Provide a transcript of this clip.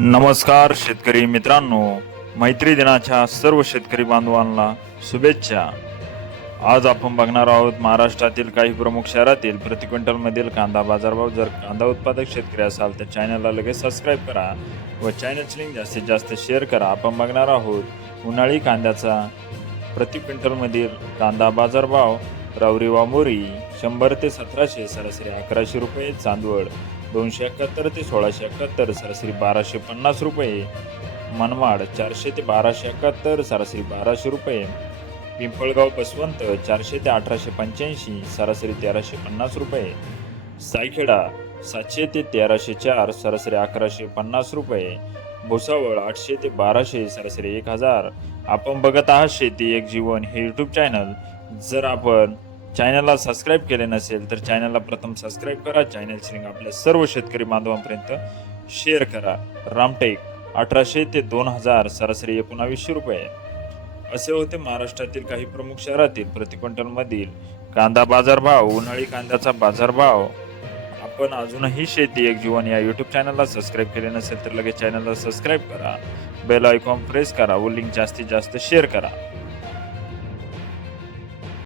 नमस्कार शेतकरी मित्रांनो मैत्री दिनाच्या सर्व शेतकरी बांधवांना शुभेच्छा. आज आपण बघणार आहोत महाराष्ट्रातील काही प्रमुख शहरातील प्रति क्विंटलमधील कांदा बाजारभाव. जर कांदा उत्पादक शेतकरी असाल तर चॅनलला लगेच सबस्क्राईब करा व चॅनलची लिंक जास्तीत जास्त शेअर करा. आपण बघणार आहोत उन्हाळी कांद्याचा प्रति क्विंटलमधील कांदा बाजारभाव. रावरी वामोरी शंभर ते सतराशे सरासरी अकराशे रुपये चांदवड दोनशे एकाहत्तर ते सोळाशे एकाहत्तर सरासरी बाराशे पन्नास रुपये. मनमाड चारशे ते बाराशे एकाहत्तर सरासरी बाराशे रुपये. पिंपळगाव बसवंत चारशे ते अठराशे पंच्याऐंशी सरासरी तेराशे पन्नास रुपये. सायखेडा सातशे ते तेराशे चार सरासरी अकराशे पन्नास रुपये. भुसावळ आठशे ते बाराशे सरासरी एक हजार. आपण बघत आहात शेती एक जीवन हे यूट्यूब चॅनल जर आपण चॅनलला सबस्क्राईब केले नसेल तर चॅनलला प्रथम सबस्क्राईब करा. चॅनल श्रिंग आपल्या सर्व शेतकरी बांधवांपर्यंत शेअर करा. रामटेक अठराशे ते दोन हजार सरासरी एकोणावीसशे रुपये. असे होते महाराष्ट्रातील काही प्रमुख शहरातील प्रति क्विंटलमधील कांदा बाजारभाव उन्हाळी कांद्याचा बाजारभाव आपण अजूनही शेती एक जीवन या यूट्यूब चॅनलला सबस्क्राईब केले नसेल तर लगेच चॅनलला सबस्क्राईब करा. बेल आयकॉन प्रेस करा व लिंक जास्तीत जास्त शेअर करा.